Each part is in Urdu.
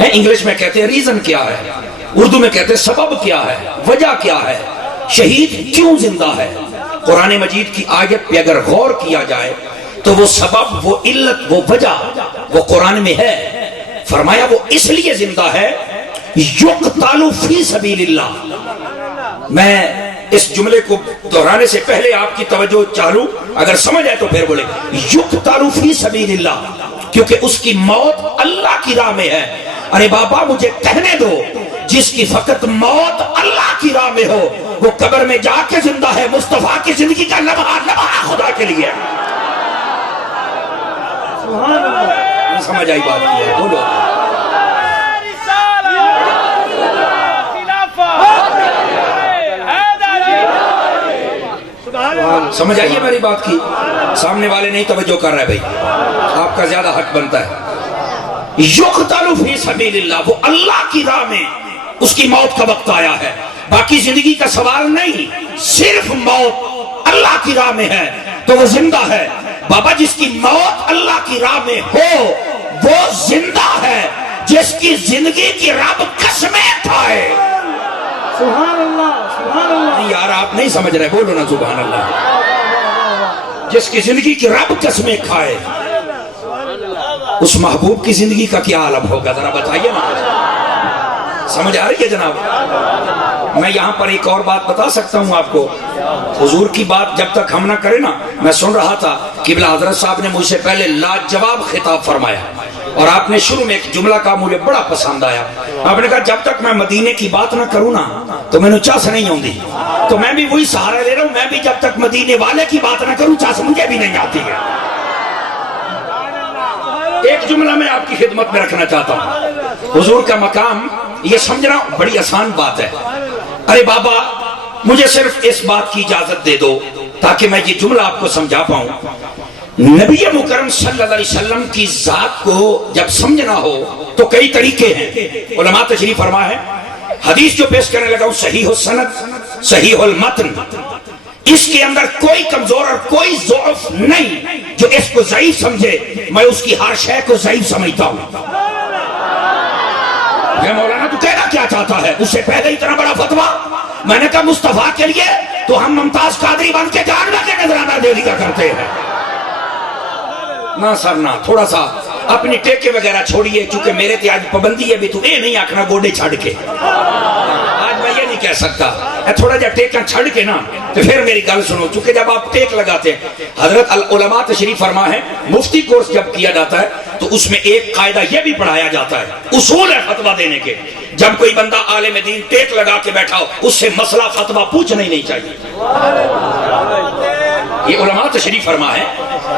انگلش میں کہتے ہیں ریزن کیا ہے، اردو میں کہتے ہیں سبب کیا ہے، وجہ کیا ہے، شہید کیوں زندہ ہے۔ قرآن مجید کی آیت پہ اگر غور کیا جائے تو وہ سبب، وہ علت، وہ وجہ وہ قرآن میں ہے۔ فرمایا وہ اس لیے زندہ ہے یقتل فی سبیل اللہ۔ میں اس جملے کو دہرانے سے پہلے آپ کی توجہ چاہوں، اگر سمجھ آئے تو پھر بولے یقتل فی سبیل اللہ، کیونکہ اس کی موت اللہ کی راہ میں ہے۔ ارے بابا مجھے کہنے دو، جس کی فقط موت اللہ کی راہ میں ہو وہ قبر میں جا کے زندہ ہے، مصطفیٰ کی زندگی کا لمحہ لمحہ خدا کے لیے۔ سمجھ آئی بات کی ہے؟ بولو سمجھ آئیے میری بات کی؟ سامنے والے نہیں توجہ کر رہے بھائی، آپ کا زیادہ حق بنتا ہے۔ یقتل فی سبیل اللہ، وہ اللہ کی راہ میں اس کی موت کا وقت آیا ہے، باقی زندگی کا سوال نہیں، صرف موت اللہ کی راہ میں ہے تو وہ زندہ ہے۔ بابا جس کی موت اللہ کی راہ میں ہو وہ زندہ ہے، جس کی زندگی کی رب قسمیں کھائے۔ سبحان اللہ، سبحان اللہ۔ نہیں یار آپ نہیں سمجھ رہے، بولو نا سبحان اللہ۔ جس کی زندگی کی رب قسمیں کھائے، اس محبوب کی زندگی کا کیا عالم ہوگا، ذرا بتائیے نا۔ سمجھ آ رہی ہے جناب؟ میں یہاں پر ایک اور بات بتا سکتا ہوں آپ کو، حضور کی بات جب تک ہم نہ کریں نا، میں سن رہا تھا قبلہ حضرت صاحب نے مجھ سے پہلے لاجواب خطاب فرمایا، اور آپ نے شروع میں ایک جملہ کا مجھے بڑا پسند آیا۔ آپ نے کہا جب تک میں مدینے کی بات نہ کروں نا تو میں نے چاس نہیں آتی، تو میں بھی وہی سہارا لے رہا ہوں، میں بھی جب تک مدینے والے کی بات نہ کروں چاس مجھے بھی نہیں آتی ہے۔ ایک جملہ میں آپ کی خدمت میں رکھنا چاہتا ہوں، حضور کا مقام یہ سمجھنا بڑی آسان بات ہے۔ ارے بابا مجھے صرف اس بات کی اجازت دے دو تاکہ میں یہ جملہ آپ کو سمجھا پاؤں۔ نبی مکرم صلی اللہ علیہ وسلم کی ذات کو جب سمجھنا ہو تو کئی طریقے ہیں، علماء تشریح فرما ہے۔ حدیث جو پیش کرنے لگا ہوں صحیح السند، صحیح المتن، اس کے اندر کوئی کمزور اور کوئی ضعف نہیں۔ جو اس کو ضعیف سمجھے میں اس کی ہر شے کو ضعیف سمجھتا ہوں۔ یہ مولانا تو کہنا کیا چاہتا ہے؟ اس سے پہلے اتنا بڑا فتویٰ، میں نے کہا مصطفیٰ کے لیے تو ہم ممتاز قادری بن کے جاننا کے نظرانہ دے دیا کرتے ہیں۔ نہ سر نہ، تھوڑا سا اپنی ٹیکے وغیرہ چھوڑیے، چونکہ میرے تے آج پابندی ہے بھی تو اے نہیں آکھنا گوڑے چھڑ کے، آج میں یہ نہیں کہہ سکتا، تھوڑا جا ٹیکا چھڑ کے نا تو پھر میری گل سنو، چونکہ جب آپ ٹیک لگاتے ہیں، حضرت علماء تشریف فرما ہے مفتی کورس جب کیا جاتا ہے تو اس میں ایک قاعدہ یہ بھی پڑھایا جاتا ہے، اصول ہے فتویٰ دینے کے، جب کوئی بندہ عالم دین ٹیک لگا کے بیٹھا ہو اس سے مسئلہ فتویٰ پوچھنا ہی نہیں چاہیے۔ یہ علماء تشریف فرما ہے،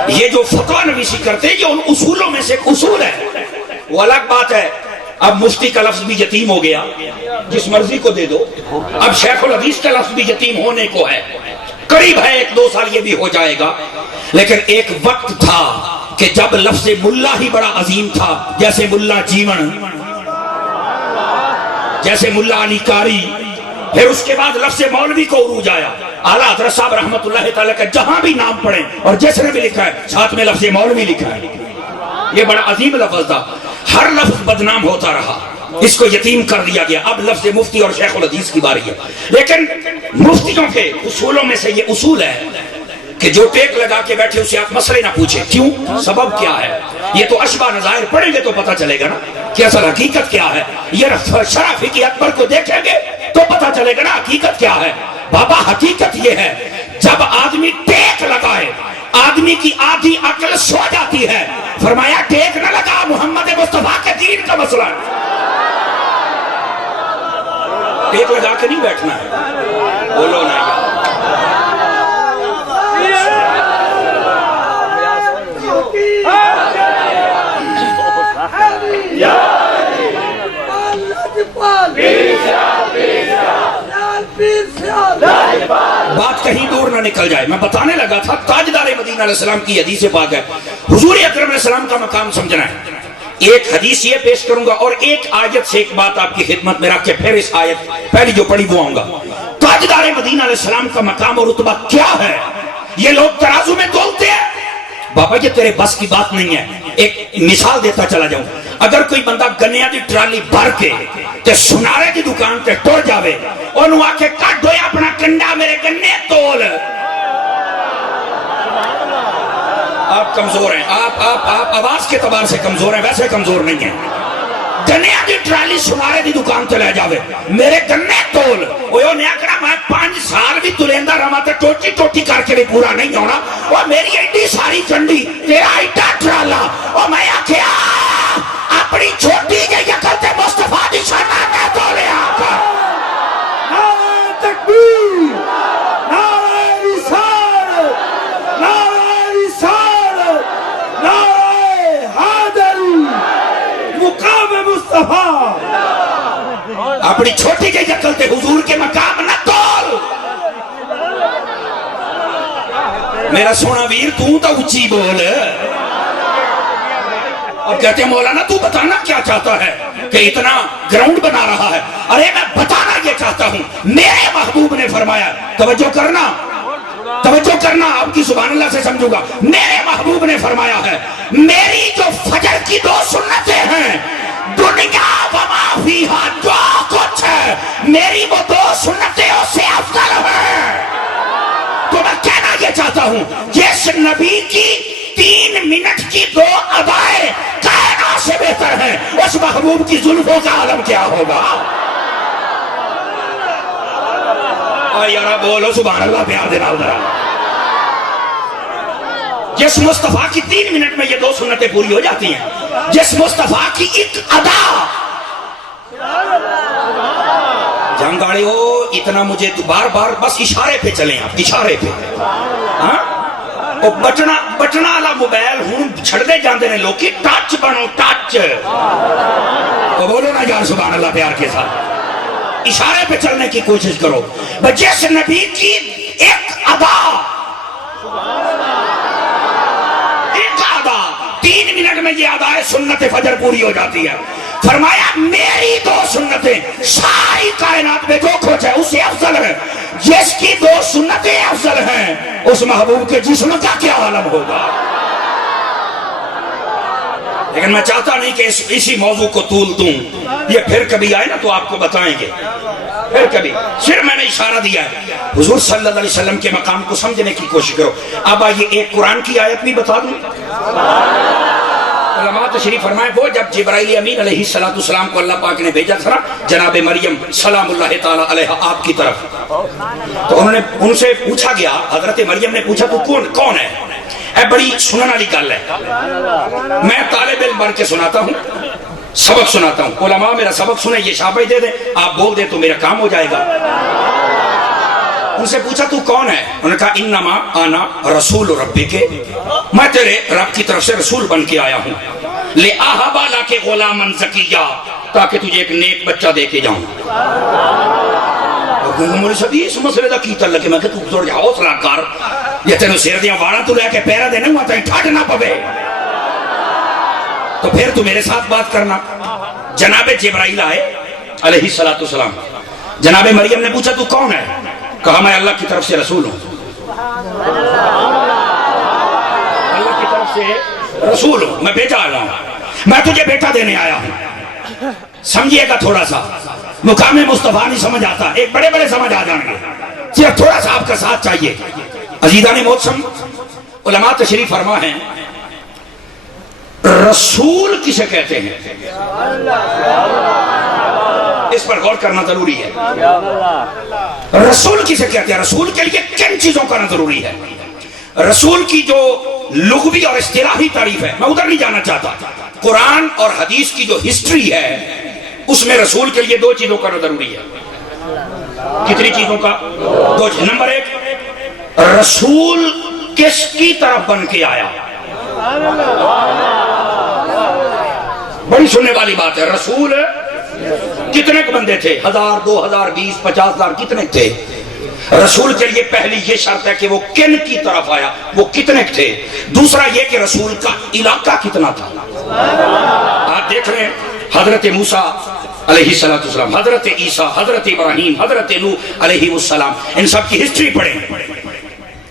یہ جو فتویٰ نویسی کرتے ہیں یہ ان اصولوں میں سے ایک اصول ہے۔ وہ الگ بات ہے، اب مفتی کا لفظ بھی یتیم ہو گیا، جس مرضی کو دے دو، اب شیخ الحدیث کا لفظ بھی یتیم ہونے کو ہے، قریب ہے 1-2 سال یہ بھی ہو جائے گا۔ لیکن ایک وقت تھا کہ جب لفظ ملا ہی بڑا عظیم تھا، جیسے ملا جیون، جیسے ملا علی کاری، پھر اس کے بعد لفظ مولوی کو عروج آیا۔ اعلیٰ حضرت صاحب رحمت اللہ تعالیٰ کا جہاں بھی نام پڑھیں اور جس نے بھی لکھا ہے ساتھ میں لفظ مولوی لکھا ہے، یہ بڑا عظیم لفظ تھا، ہر لفظ بدنام ہوتا رہا، اس کو یتیم کر دیا گیا۔ اب لفظ مفتی اور شیخ الحدیث کی باری ہے، لیکن مفتیوں کے اصولوں میں سے یہ اصول ہے کہ جو ٹیک لگا کے بیٹھے اسے آپ مسئلے نہ پوچھیں، کیوں؟ سبب کیا ہے؟ یہ تو اشباہ نظائر پڑھیں گے تو پتہ چلے گا نا کہ اصل حقیقت کیا ہے۔ یہ شرح فقہ اکبر کو دیکھیں گے تو پتہ چلے گا نا حقیقت کیا ہے۔ بابا حقیقت یہ ہے جب آدمی ٹیک لگائے آدمی کی آدھی عقل سو جاتی ہے۔ فرمایا ٹیک نہ لگا، محمد مصطفیٰ کے دین کا مسئلہ ہے، ٹیک لگا کے نہیں بیٹھنا ہے۔ بولو نا بات کہیں دور نہ نکل جائے، میں بتانے لگا تھا تاجدار مدینہ علیہ السلام کی حدیث پاک ہے، حضور اکرم علیہ السلام کا مقام سمجھنا ہے۔ ایک حدیث یہ پیش کروں گا اور ایک آیت سے ایک بات آپ کی خدمت میں رکھ کے پھر اس آیت پہلی جو پڑھی وہ آؤں گا۔ تاجدار مدینہ علیہ السلام کا مقام اور رتبہ کیا ہے؟ یہ لوگ ترازو میں تولتے ہیں، بابا یہ تیرے بس کی بات نہیں ہے۔ ایک مثال دیتا چلا جاؤں. اگر کوئی بندہ گنیا دی ٹرالی بھر کے تے سنارے دی دکان تے ٹر جاوے انہوں آ کے کٹ ہوئے اپنا کنڈا میرے گنے تول. آپ کمزور ہیں, آپ آواز کے اعتبار سے کمزور ہیں, ویسے کمزور نہیں ہیں. گنیا دی ٹرالی سنارے دی دکان تے لے جاوے میرے گنے تول وہ نے آکھنا میں 5 سال بھی تلیندا رہا تے ٹوٹی ٹوٹی کر کے بھی پورا نہیں ہونا. وہ میری ایڈی ساری چنڈی تیرا ایڈا ٹرالا وہ میں آکھیا اپنی چھوٹی جی عقل تے مصطفیٰ دی شان میں تولے آکا. نعرہ تکبیر, نعرہ رسالت, نعرہ رسالت, نعرہ حیدری, مقام مصطفیٰ. اپنی چھوٹی جی عقل تے حضور کے مقام نہ تول. میرا سونا ویر تو اونچی بول. اور کہتے ہیں مولانا تو بتانا کیا چاہتا ہے کہ اتنا گراؤنڈ بنا رہا ہے. ارے میں بتانا یہ چاہتا ہوں میرے محبوب نے فرمایا, توجہ کرنا توجہ کرنا, آپ کی سبحان اللہ سے سمجھوں گا. میرے محبوب نے فرمایا ہے میری جو فجر کی 2 سنتیں ہیں دنیا وما فیہا جو کچھ ہے میری وہ 2 سنتیں اس سے افضل ہیں. تو میں کہنا یہ چاہتا ہوں جس نبی کی 3 منٹ کی 2 ادائیں کائنات سے بہتر ہیں اس محبوب کی زلفوں کا عالم کیا ہوگا. یارا بولو سبحان اللہ پیار دینا ادھر. جس مصطفیٰ کی 3 منٹ میں یہ 2 سنتیں پوری ہو جاتی ہیں, جس مصطفیٰ کی ایک ادا جانگاڑی ہو اتنا مجھے بار بار بس اشارے پہ چلیں, آپ اشارے پہ. ہاں بٹنا والا موبائل ہوں چھڑ دے جاندے نے لوگ کی ٹچ بنو ٹچ. تو بولو نا یار سبحان اللہ پیار کے ساتھ اشارے پہ چلنے کی کوشش کرو. جس نبی کی ایک ادا 3 منٹ میں یہ ادائے سنت فجر پوری ہو جاتی ہے. فرمایا میری 2 سنتیں ساری کائنات میں جو کچھ ہے اس سے افضل ہے. جس کی 2 سنتیں افضل ہیں اس محبوب کے جسم کا کیا عالم ہوگا. لیکن میں چاہتا نہیں کہ اسی موضوع کو طول دوں, یہ پھر کبھی آئے نا تو آپ کو بتائیں گے, پھر کبھی. صرف میں نے اشارہ دیا ہے حضور صلی اللہ علیہ وسلم کے مقام کو سمجھنے کی کوشش کرو. اب آئیے ایک قرآن کی آیت بھی بتا دوں. علماء تشریف فرمائے وہ جب جبرائیل امین علیہ السلام کو اللہ پاک نے بھیجا تھا جناب مریم سلام اللہ تعالی علیہ آپ کی طرف, تو انہوں نے ان سے پوچھا گیا, حضرت مریم نے پوچھا تو کون ہے. اے بڑی سنن والی گل ہے, میں طالب علم بن کے سناتا ہوں, سبق سناتا ہوں. علماء میرا سبق سنیں, یہ شاباش دے دیں, آپ بول دیں تو میرا کام ہو جائے گا. ان سے پوچھا تو کون ہے, انہوں نے کہا انما انا رسول ربی کے, میں تیرے رب کی طرف سے رسول بن کے آیا ہوں. لے اہبا لا کے غلامن زکیہ, تاکہ تجھے ایک نیک بچہ دے کے جاؤں. مولوی صاحب اس مسئلے دا کی تعلق ہے. میں کہ تو تھوڑا جا حوصلہ کر, یہ تینوں سر دیاں واڑاں تو لے کے پیرا دے نہیں تینوں ٹھڈ نہ پوے, تو پھر تو میرے ساتھ بات کرنا. جناب جبرائیل آئے علیہ السلام, جناب مریم نے پوچھا تو کون ہے, کہا میں اللہ کی طرف سے رسول ہوں. اللہ کی طرف سے رسول ہوں, میں بیٹا آیا ہوں, میں تجھے بیٹا دینے آیا ہوں. سمجھیے گا تھوڑا سا, مقام مصطفیٰ نہیں سمجھ آتا, ایک بڑے بڑے سمجھ آ جائیں گے, صرف تھوڑا سا آپ کا ساتھ چاہیے. عزیزان محترم علماء تشریف فرما ہیں رسول کسے کہتے ہیں, اس پر غور کرنا ضروری ہے. رسول کسے کہتے ہیں, رسول کے لیے کن چیزوں کرنا ضروری ہے. رسول کی جو لغوی اور اصطلاحی تعریف ہے میں ادھر نہیں جانا چاہتا. قرآن اور حدیث کی جو ہسٹری ہے اس میں رسول کے لیے 2 چیزوں کا ضروری ہے. کتنی چیزوں کا؟ 2. نمبر 1, رسول کس کی طرف بن کے آیا. بڑی سننے والی بات ہے. رسول کتنے بندے تھے, 1000 2000 20 50,000 کتنے تھے. رسول کے لیے پہلی یہ شرط ہے کہ وہ کن کی طرف آیا, وہ کتنے تھے. دوسرا یہ کہ رسول کا علاقہ کتنا تھا. آپ دیکھ رہے ہیں حضرت موسیٰ علیہ السلام, حضرت عیسیٰ, حضرت ابراہیم, حضرت نوح علیہ السلام, ان سب کی ہسٹری پڑھیں.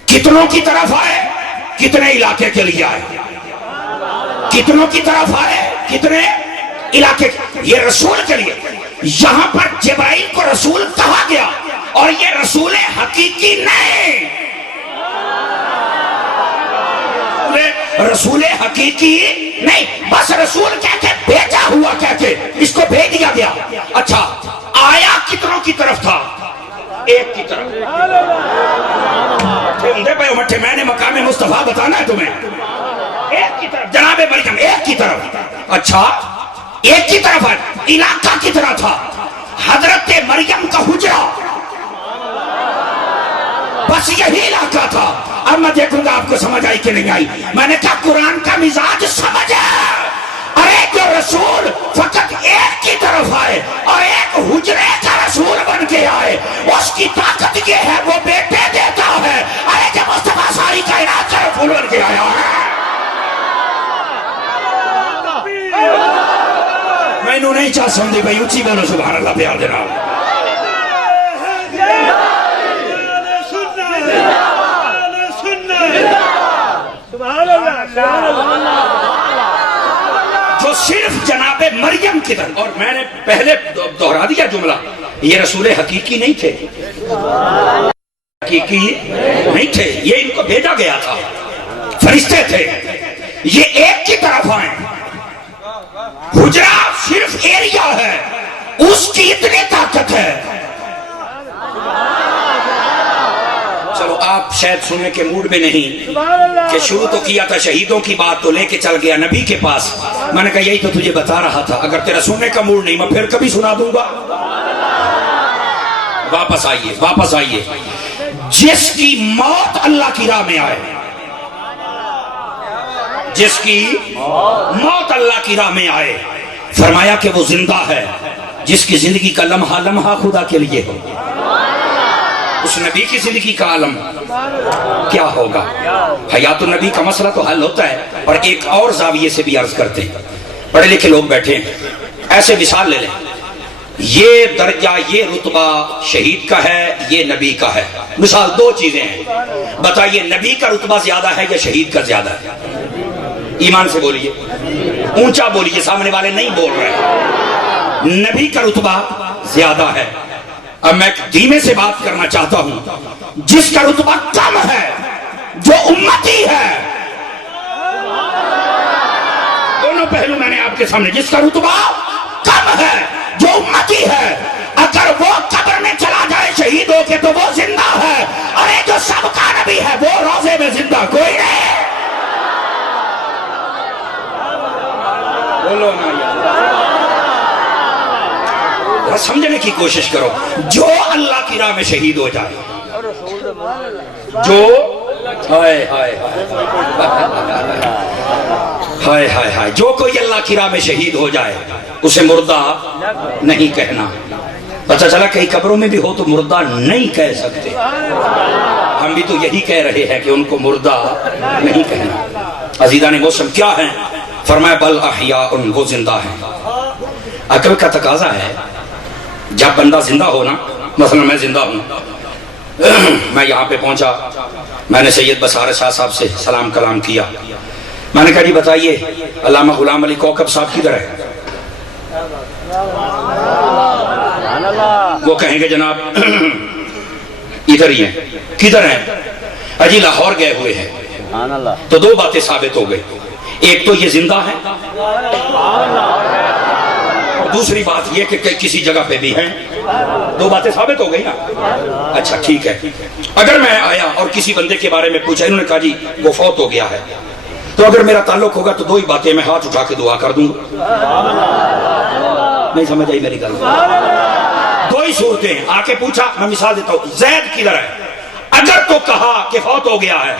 کتنوں کی طرف آئے, کتنے علاقے کے لیے آئے, کتنوں کی طرف آئے؟ کتنے علاقے؟ یہ رسول کے لیے یہاں پر جبرائیل کو رسول کہا گیا، اور یہ رسول حقیقی نہیں، رسول حقیقی نہیں، بس رسول کہہ کے بھیجا ہوا کہہ کے اس کو بھیج دیا گیا۔ اچھا آیا کتنوں کی طرف تھا؟ ایک کی طرف۔ مٹھے میں نے مقام مصطفیٰ بتانا ہے تمہیں، ایک کی طرف جناب مریم، ایک کی طرف۔ اچھا ایک کی طرف ہے، علاقہ کتنا تھا؟ حضرت مریم کا حجرہ، بس یہی علاقہ تھا۔ اب میں دیکھوں گا آپ کو سمجھ آئی کہ نہیں آئی۔ میں نے کہا قرآن کا مزاج سمجھ ہے، ارے جو رسول فقط ایک کی طرف آئے اور ایک حجرے کا رسول بن کے آئے، اس کی طاقت یہ ہے وہ بیٹے دیتا ہے۔ ارے جو مصطفیٰ ساری کائنات کا رسول بن کے آیا ہے، میں انہوں نہیں چاہ سمجھے بھائی، اچھی بولو سبحان اللہ پیار دینا۔ جو صرف جناب مریم کی طرف، اور میں نے پہلے دہرا دیا جملہ، یہ رسول حقیقی نہیں تھے، حقیقی نہیں تھے، یہ ان کو بھیجا گیا تھا، فرشتے تھے۔ یہ ایک کی طرف آئے، حجرہ صرف ایریا ہے، اس کی اتنی طاقت ہے۔ چلو آپ شاید سننے کے موڈ میں نہیں کہ شروع تو کیا تھا شہیدوں کی بات، تو لے کے چل گیا نبی کے پاس۔ میں نے کہا یہی تو تجھے بتا رہا تھا، اگر تیرا سننے کا موڈ نہیں میں پھر کبھی سنا دوں گا۔ واپس آئیے، واپس آئیے۔ جس کی موت اللہ کی راہ میں آئے، جس کی موت اللہ کی راہ میں آئے، فرمایا کہ وہ زندہ ہے جس کی زندگی کا لمحہ لمحہ خدا کے لیے ہو۔ اس نبی کی زندگی کا عالم کیا ہوگا؟ حیات النبی کا مسئلہ تو حل ہوتا ہے، اور ایک اور زاویے سے بھی عرض کرتے ہیں۔ پڑھے لکھے لوگ بیٹھے ہیں، ایسے مثال لے لیں، یہ درجہ یہ رتبہ شہید کا ہے، یہ نبی کا ہے۔ مثال دو چیزیں ہیں، بتائیے نبی کا رتبہ زیادہ ہے یا شہید کا زیادہ ہے؟ ایمان سے بولیے، اونچا بولیے، سامنے والے نہیں بول رہے۔ نبی کا رتبہ زیادہ ہے۔ اب میں دھیمے سے بات کرنا چاہتا ہوں، جس کا رتبہ کم ہے، جو امتی ہے، دونوں پہلو میں نے آپ کے سامنے، جس کا رتبہ کم ہے، جو امتی ہے، اگر وہ قبر میں چلا جائے شہید ہو کے تو وہ زندہ ہے، ارے جو سب کا نبی ہے وہ روزے میں زندہ کوئی نہیں۔ بولو نا یار، سمجھنے کی کوشش کرو۔ جو اللہ کی راہ میں شہید ہو جائے، جو ہائے ہائے ہائے ہائے ہائے، جو کوئی اللہ کی راہ میں شہید ہو جائے اسے مردہ نہیں کہنا۔ پتہ چلا کئی قبروں میں بھی ہو تو مردہ نہیں کہہ سکتے، ہم بھی تو یہی کہہ رہے ہیں کہ ان کو مردہ نہیں کہنا۔ عزیزان موسم کیا ہیں؟ فرمایا بل احیاء، وہ زندہ ہیں۔ عقل کا تقاضا ہے، جب بندہ زندہ ہونا، مثلا میں زندہ ہوں، میں یہاں پہ پہنچا، میں نے سید بصارت شاہ صاحب سے سلام کلام کیا، میں نے کہا جی بتائیے علامہ غلام علی کوکب صاحب کدھر ہے؟ وہ کہیں گے جناب ادھر ہی ہیں۔ کدھر ہیں؟ اجی لاہور گئے ہوئے ہیں۔ تو دو باتیں ثابت ہو گئی، ایک تو یہ زندہ ہے، دوسری بات یہ کہ کسی جگہ پہ بھی ہیں۔ دو باتیں ثابت ہو گئی نا۔ اچھا ٹھیک ہے، اگر میں آیا اور کسی بندے کے بارے میں پوچھا، انہوں نے کہا جی وہ فوت ہو گیا ہے، تو اگر میرا تعلق ہوگا تو دو ہی باتیں، میں ہاتھ اٹھا کے دعا کر دوں گا۔ نہیں سمجھ آئی میری گل؟ دو ہی صورتیں، آ کے پوچھا، میں مثال دیتا ہوں، زید کدھر ہے؟ اگر تو کہا کہ فوت ہو گیا ہے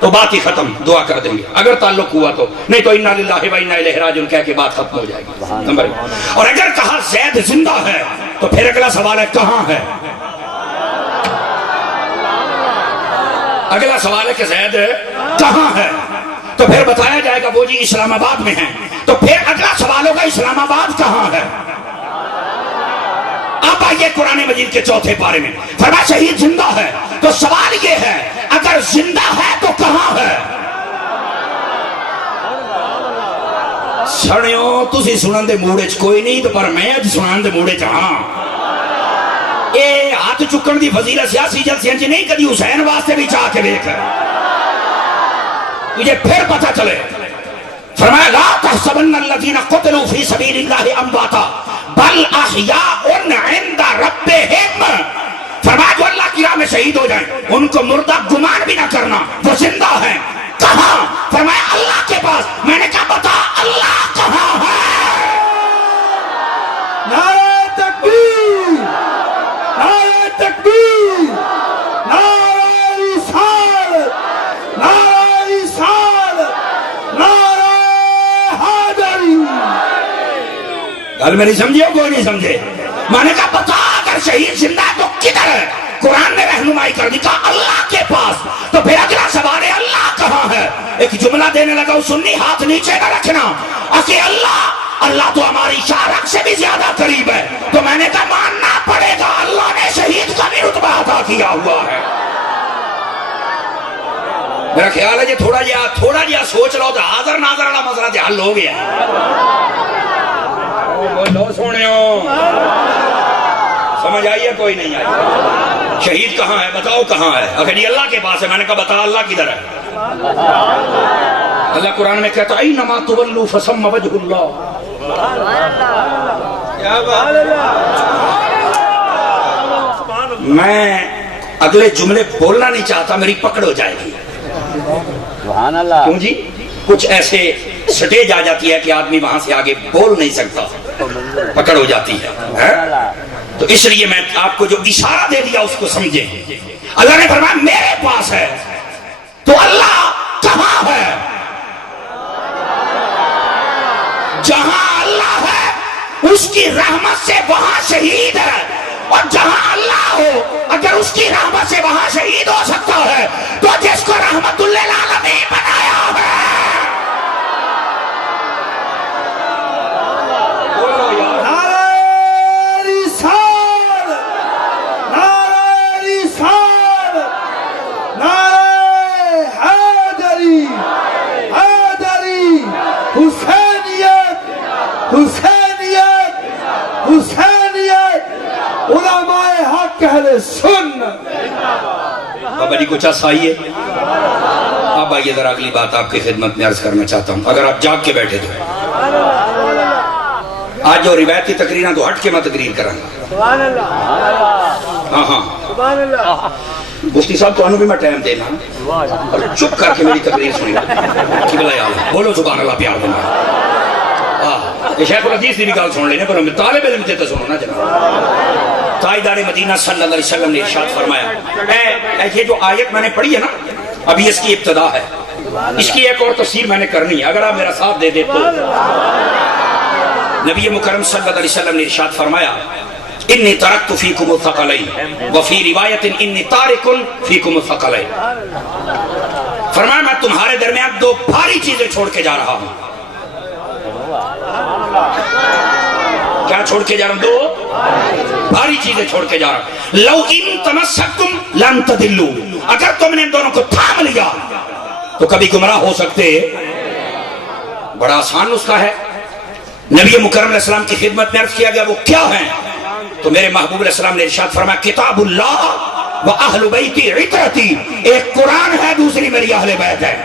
تو بات ہی ختم، دعا کر دیں گے۔ اگر تعلق ہوا تو نہیں، تو انا للہ و انا الیہ راجعون کہہ کے بات ختم ہو جائے گی، نمبر ایک۔ اور اگر کہا زید زندہ ہے تو پھر اگلا سوال ہے کہاں ہے؟ اگلا سوال ہے کہ زید کہاں ہے، تو پھر بتایا جائے گا وہ جی اسلام آباد میں ہیں، تو پھر اگلا سوال ہوگا اسلام آباد کہاں ہے؟ اب آئیے قرآن مجید کے چوتھے پارے میں، فرمایا شہید زندہ ہے، تو سوال یہ ہے اگر زندہ ہے تو کہاں ہے؟ سنیو تسی سنن دے موڑے چ کوئی نہیں تو پر میں اج سنان دے موڑے چ ہاں اے ہاتھ چکن دی فضیلت سیاسی جلسیاں چ نہیں کدی حسین واسطے بھی چاہ کے دیکھ تجھے پھر پتہ چلے فرمایا لا تحسبن الذين قتلوا في سبيل الله امواتا بل احیاء عند ربهم فرمایا جو اللہ کی راہ میں شہید ہو جائیں ان کو مردہ گمان بھی نہ کرنا وہ زندہ ہیں کہاں فرمایا اللہ کے پاس میں نے کہا بتا اللہ کہاں ہے نعرہ تکبیر نعرہ تکبیر نعرہ رسالت نعرہ رسالت نعرہ حیدری گل میری سمجھے کوئی نہیں سمجھے میں نے کہا بتا اگر شہید زندہ ہے تو کدھر ہے قرآن نے رہنمائی کر دی کہا اللہ کے پاس تو پھر اگلا سوال ہے اللہ کہاں ہے ایک جملہ دینے لگا سنی ہاتھ نیچے نہ رکھنا کہ اللہ تو ہماری شارک سے بھی زیادہ قریب ہے تو میں نے کہا ماننا پڑے گا اللہ نے شہید کا بھی رتبہ عطا کیا ہوا ہے میرا خیال ہے یہ تھوڑا جہا سوچ لو تو حاضر ناظر والا مسئلہ تو حل ہو گیا بولو سنیو سمجھ آئیے کوئی نہیں آئی شہید کہاں ہے بتاؤ کہاں ہے اگر یہ اللہ کے پاس ہے میں نے کہا بتا اللہ کدھر ہے اللہ قرآن میں کہتا ہے اینما تولوا فثم وجہ اللہ میں اگلے جملے بولنا نہیں چاہتا میری پکڑ ہو جائے گی کیوں جی کچھ ایسے سٹیج آ جاتی ہے کہ آدمی وہاں سے آگے بول نہیں سکتا پکڑ ہو جاتی ہے تو اس لیے میں آپ کو جو اشارہ دے دیا اس کو سمجھیں اللہ نے فرمایا میرے پاس ہے تو اللہ کہاں ہے جہاں اللہ ہے اس کی رحمت سے وہاں شہید ہے اور جہاں اللہ ہو اگر اس کی رحمت سے وہاں شہید ہو سکتا ہے تو جس کو رحمت للعالمین بنایا ہے بابا جی کچھ ایسا آئیے اب آئیے ذرا اگلی بات آپ کی خدمت میں عرض کرنا چاہتا ہوں اگر آپ جاگ کے بیٹھے تو آج جو روایتی تقریریں تو ہٹ کے میں تقریر کروں ہاں ہاں مفتی صاحب تو انہوں بھی میں ٹائم دینا اور چپ کر کے میری تقریر سنی قبلہ یا اللہ بولو سبحان اللہ پیار دینا یہ شیخ الحدیث کی بھی گل سن لینے پر ہمیں طالب علم سے تو سنو نا جناب تاجدار مدینہ صلی اللہ علیہ وسلم نے ارشاد فرمایا یہ جو آیت میں نے پڑھی ہے نا ابھی اس کی ابتدا ہے اس کی ایک اور تفسیر میں نے کرنی ہے اگر آپ میرا ساتھ دے دے تو نبی مکرم صلی اللہ علیہ وسلم نے ارشاد فرمایا انی ترکت فیکم الثقلین وفی روایت انی تارک فیکم الثقلین فرمایا میں تمہارے درمیان دو بھاری چیزیں چھوڑ کے جا رہا ہوں کیا چھوڑ کے جا رہا ہوں دو بھاری چیزیں چھوڑ کے جا رہا ہوں لو ان تمسکتم لن تضلوا اگر تم نے ان دونوں کو تھام لیا تو کبھی گمراہ ہو سکتے بڑا آسان نسخہ ہے نبی مکرم علیہ السلام کی خدمت میں عرض کیا گیا وہ کیا ہیں تو میرے محبوب علیہ السلام نے ارشاد فرمایا کتاب اللہ و اہل بیتی عطرتی ایک قرآن ہے دوسری میری اہل بیت ہے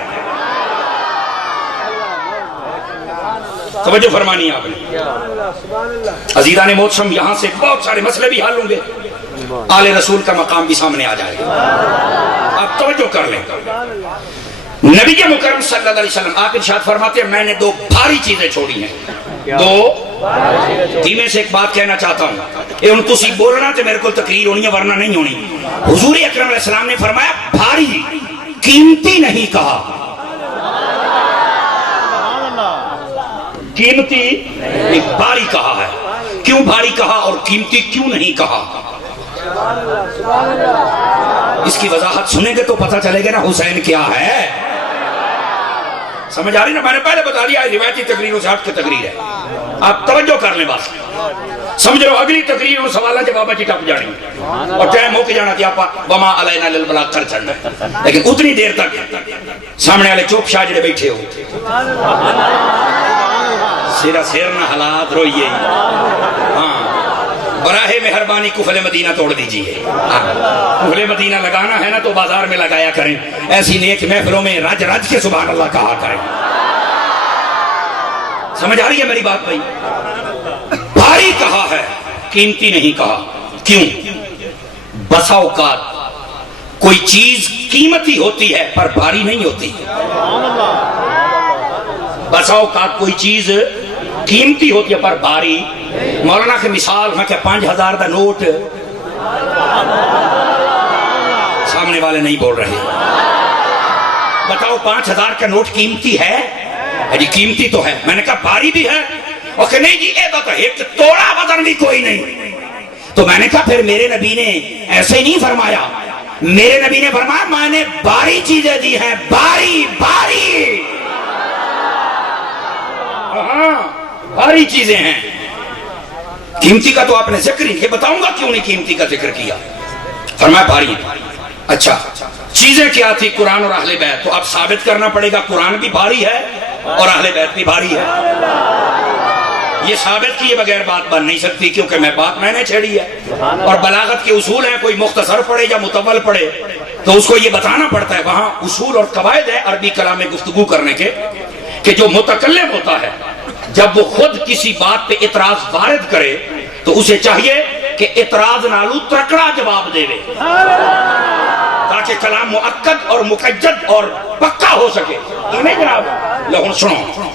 توجہ فرمانی آپ نے عزیزان محترم یہاں سے بہت سارے مسئلے بھی حل ہوں گے آل رسول کا مقام بھی سامنے آ جائے گا آپ توجہ کر لیں نبی مکرم صلی اللہ علیہ وسلم آپ ارشاد فرماتے ہیں میں نے دو بھاری چیزیں چھوڑی ہیں دو دھیمے سے ایک بات کہنا چاہتا ہوں یہ ان تسی بولنا تو میرے کو تقریر ہونی ہے ورنہ نہیں ہونی حضور اکرم علیہ السلام نے فرمایا بھاری قیمتی نہیں کہا قیمتی ایک بھاری کہا ہے کیوں بھاری کہا اور قیمتی کیوں نہیں کہا اس کی وضاحت سنیں گے تو پتہ چلے گا نا حسین کیا ہے سمجھ آ رہی نا میں نے پہلے بتا دیا روایتی تقریروں سے ہٹ کے تقریر ہے آپ توجہ کر لیں بس سمجھ رہے ہو اگلی تقریر ان سوالہ جوابہ چی ٹپ جانی اور ٹائم ہو کے جانا تھی آپ وما علینا للبلاغ کر چڑھنا لیکن اتنی دیر تک سامنے والے چوپ شاہ جڑے بیٹھے ہو سیرا سیر نہ حالات روئیے. ہاں براہ مہربانی کفل مدینہ توڑ دیجئے. کفل مدینہ لگانا ہے نا تو بازار میں لگایا کریں, ایسی نیک محفلوں میں رج رج کے سبحان اللہ کہا کریں. سمجھ آ رہی ہے میری بات بھائی؟ بھاری کہا ہے, قیمتی نہیں کہا. کیوں؟ بسا اوقات کوئی چیز قیمتی ہوتی ہے پر بھاری نہیں ہوتی. بسا اوقات کوئی چیز قیمتی ہوتی ہے پر بھاری. مولانا کی مثال میں کہ 5000 کا نوٹ, سامنے والے نہیں بول رہے. بتاؤ 5000 کا نوٹ قیمتی ہے؟ جی قیمتی تو ہے. میں نے کہا بھاری بھی ہے. اور کہ نہیں جی یہ تو ایک توڑا وزن بھی کوئی نہیں. تو میں نے کہا پھر میرے نبی نے ایسے نہیں فرمایا. میرے نبی نے فرمایا میں نے بھاری چیزیں دی ہیں, بھاری بھاری. ہاں بھاری چیزیں ہیں. قیمتی کا تو آپ نے ذکر ہی, بتاؤں گا کیوں نہیں قیمتی کا ذکر کیا. فرمایا بھاری. اچھا چیزیں کیا تھی؟ قرآن اور اہل بیت. تو اب ثابت کرنا پڑے گا قرآن بھی بھاری ہے اور اہل بیت بھی بھاری ہے. یہ ثابت کیے بغیر بات بن نہیں سکتی, کیونکہ میں نے چھیڑی ہے. اور بلاغت کے اصول ہیں, کوئی مختصر پڑھے یا مطول پڑھے تو اس کو یہ بتانا پڑتا ہے. وہاں اصول اور قواعد ہے عربی کلام میں گفتگو کرنے کے, کہ جو متکلم ہوتا ہے جب وہ خود کسی بات پہ اعتراض وارد کرے تو اسے چاہیے کہ اعتراض نالو ترکڑا جواب دے وے, تاکہ کلام مؤکد اور مقید اور پکا ہو سکے. یہ نہیں جناب. لہن سنو,